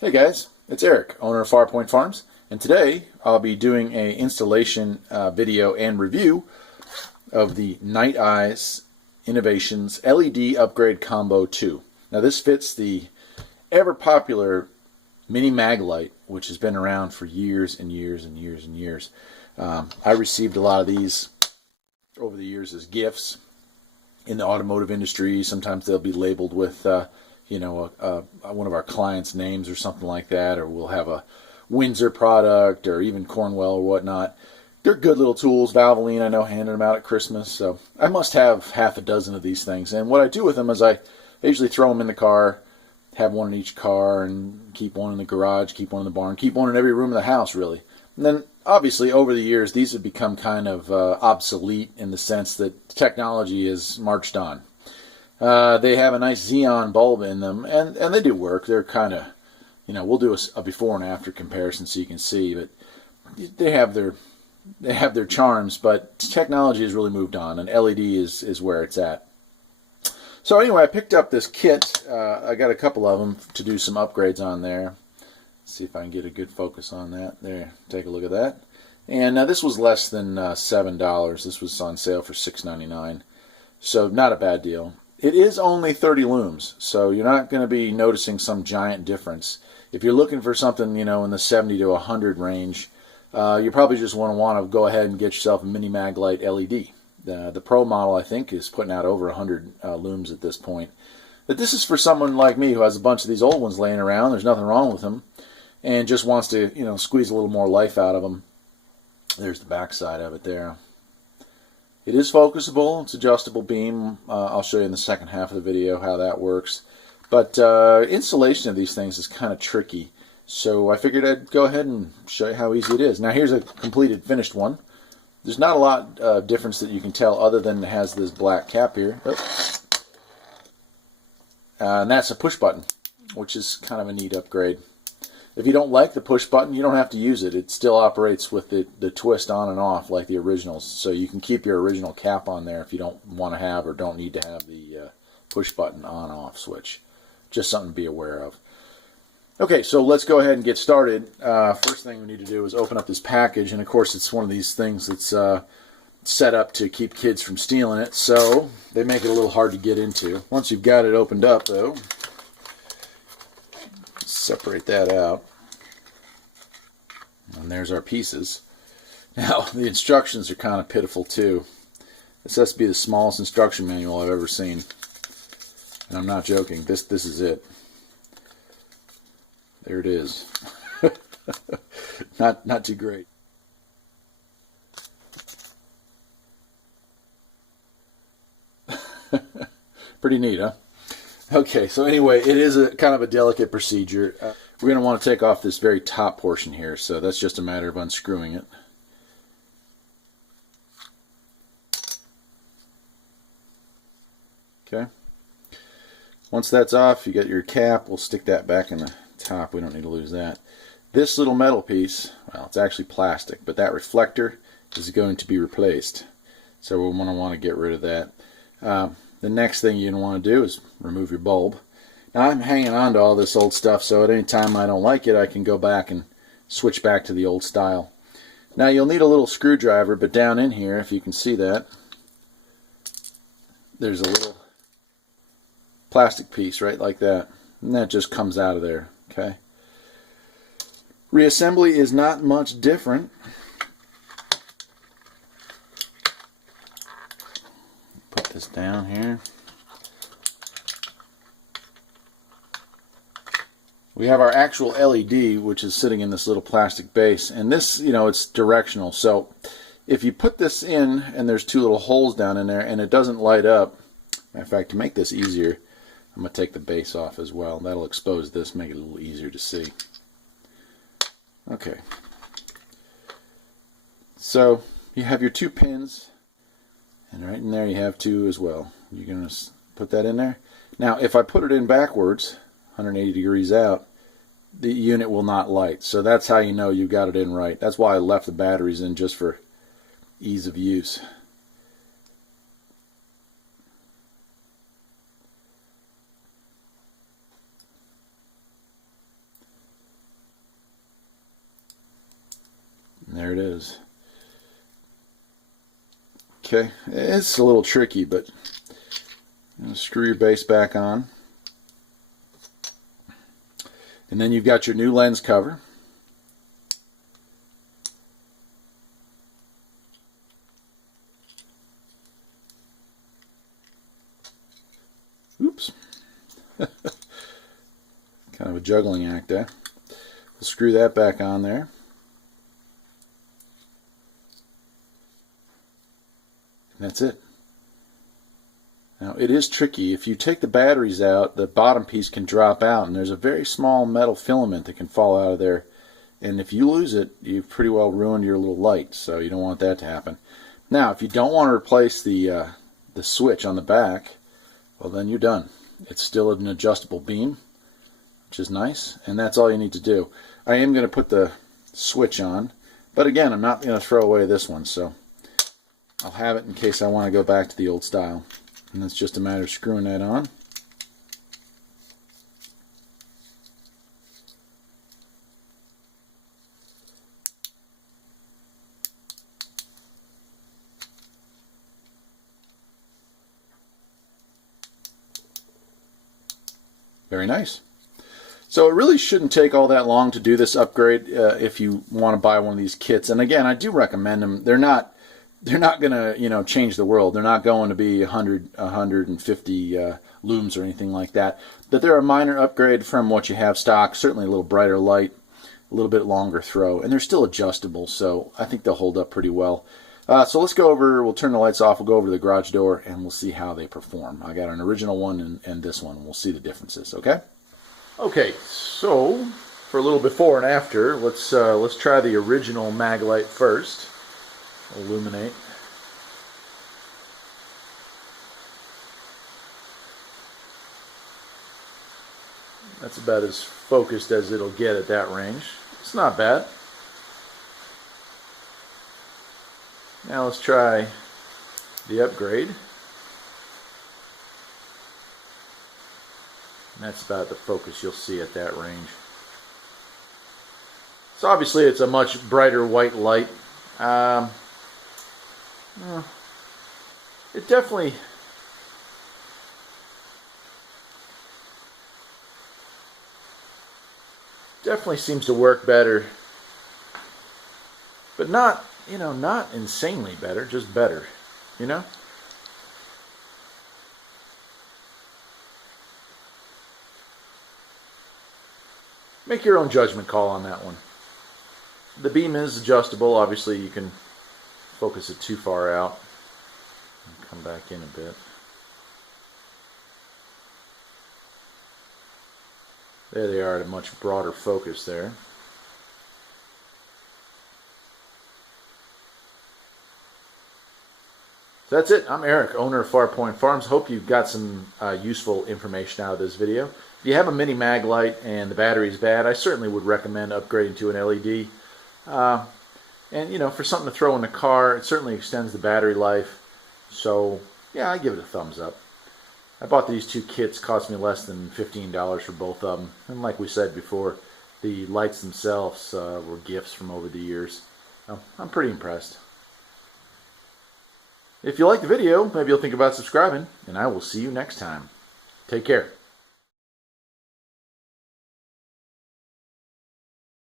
Hey guys, it's Eric, owner of Farpoint Farms, and today I'll be doing an installation video and review of the Nitize Innovations LED Upgrade Combo 2. Now this fits the ever popular Mini Maglite, which has been around for years and years and years and years. I received a lot of these over the years as gifts in the automotive industry. Sometimes they'll be labeled with one of our clients' names or something like that, or we'll have a Windsor product or even Cornwell or whatnot. They're good little tools. Valvoline, I know, handed them out at Christmas, so I must have half a dozen of these things. And what I do with them is I usually throw them in the car, have one in each car, and keep one in the garage, keep one in the barn, keep one in every room of the house, really. And then, obviously, over the years, these have become kind of obsolete in the sense that technology has marched on. They have a nice xenon bulb in them, and they do work. They're kind of, we'll do a before and after comparison so you can see, but they have their charms, but technology has really moved on, and LED is where it's at. So anyway, I picked up this kit. I got a couple of them to do some upgrades on there. Let's see if I can get a good focus on that. There, take a look at that. And this was less than $7. This was on sale for $6.99, so not a bad deal. It is only 30 looms, so you're not going to be noticing some giant difference. If you're looking for something, in the 70 to 100 range, you probably just want to go ahead and get yourself a Mini Maglite LED. The Pro model, I think, is putting out over 100 looms at this point. But this is for someone like me who has a bunch of these old ones laying around. There's nothing wrong with them, and just wants to, squeeze a little more life out of them. There's the back side of it there. It is focusable. It's adjustable beam. I'll show you in the second half of the video how that works. But installation of these things is kind of tricky. So I figured I'd go ahead and show you how easy it is. Now here's a completed finished one. There's not a lot of difference that you can tell other than it has this black cap here. And that's a push button, which is kind of a neat upgrade. If you don't like the push button, you don't have to use it. It still operates with the twist on and off like the originals. So you can keep your original cap on there if you don't want to have or don't need to have the push button on-off switch. Just something to be aware of. Okay, so let's go ahead and get started. First thing we need to do is open up this package. And of course, it's one of these things that's set up to keep kids from stealing it. So they make it a little hard to get into. Once you've got it opened up, though, separate that out, and there's our pieces. Now the instructions are kind of pitiful too. This has to be the smallest instruction manual I've ever seen, and I'm not joking. This is it. There it is. not too great. Pretty neat, huh? Okay, so anyway, it is a kind of a delicate procedure. We're going to want to take off this very top portion here, so that's just a matter of unscrewing it. Okay. Once that's off, you got your cap. We'll stick that back in the top. We don't need to lose that. This little metal piece, well, it's actually plastic, but that reflector is going to be replaced. So we'll want to get rid of that. The next thing you want to do is remove your bulb. Now I'm hanging on to all this old stuff, so at any time I don't like it, I can go back and switch back to the old style. Now you'll need a little screwdriver, but down in here, if you can see that, there's a little plastic piece right like that, and that just comes out of there. Okay. Reassembly is not much different. Put this down here. We have our actual LED, which is sitting in this little plastic base, and this, it's directional. So if you put this in and there's two little holes down in there and it doesn't light up, matter of fact, to make this easier, I'm going to take the base off as well. That'll expose this, make it a little easier to see. Okay. So you have your two pins, and right in there you have two as well. You're going to put that in there. Now if I put it in backwards, 180 degrees out, the unit will not light. So that's how you know you got it in right. That's why I left the batteries in, just for ease of use. there it is. Okay, it's a little tricky, but screw your base back on. And then you've got your new lens cover. Oops. Kind of a juggling act there. We'll screw that back on there. And that's it. Now it is tricky. If you take the batteries out, the bottom piece can drop out, and there's a very small metal filament that can fall out of there. And if you lose it, you've pretty well ruined your little light, so you don't want that to happen. Now, if you don't want to replace the switch on the back, well, then you're done. It's still an adjustable beam, which is nice, and that's all you need to do. I am going to put the switch on, but again, I'm not going to throw away this one, so I'll have it in case I want to go back to the old style. And it's just a matter of screwing that on. Very nice. So it really shouldn't take all that long to do this upgrade if you want to buy one of these kits. And again, I do recommend them. They're not going to, change the world. They're not going to be 150 looms or anything like that. But they're a minor upgrade from what you have stock. Certainly a little brighter light, a little bit longer throw, and they're still adjustable. So I think they'll hold up pretty well. So let's go over. We'll turn the lights off. We'll go over to the garage door, and we'll see how they perform. I got an original one and this one. We'll see the differences. Okay. Okay. So for a little before and after, let's try the original Maglight first. Illuminate. That's about as focused as it'll get at that range. It's not bad. Now let's try the upgrade. And that's about the focus you'll see at that range. So obviously it's a much brighter white light. It definitely seems to work better, but not, not insanely better, just better, Make your own judgment call on that one. The beam is adjustable. Obviously you can focus it too far out and come back in a bit. There they are at a much broader focus there. So that's it. I'm Eric, owner of Farpoint Farms. Hope you got some useful information out of this video. If you have a Mini Maglite and the battery is bad, I certainly would recommend upgrading to an LED. And for something to throw in the car, it certainly extends the battery life. So yeah, I give it a thumbs up. I bought these two kits, cost me less than $15 for both of them. And like we said before, the lights themselves were gifts from over the years. So I'm pretty impressed. If you like the video, maybe you'll think about subscribing, and I will see you next time. Take care.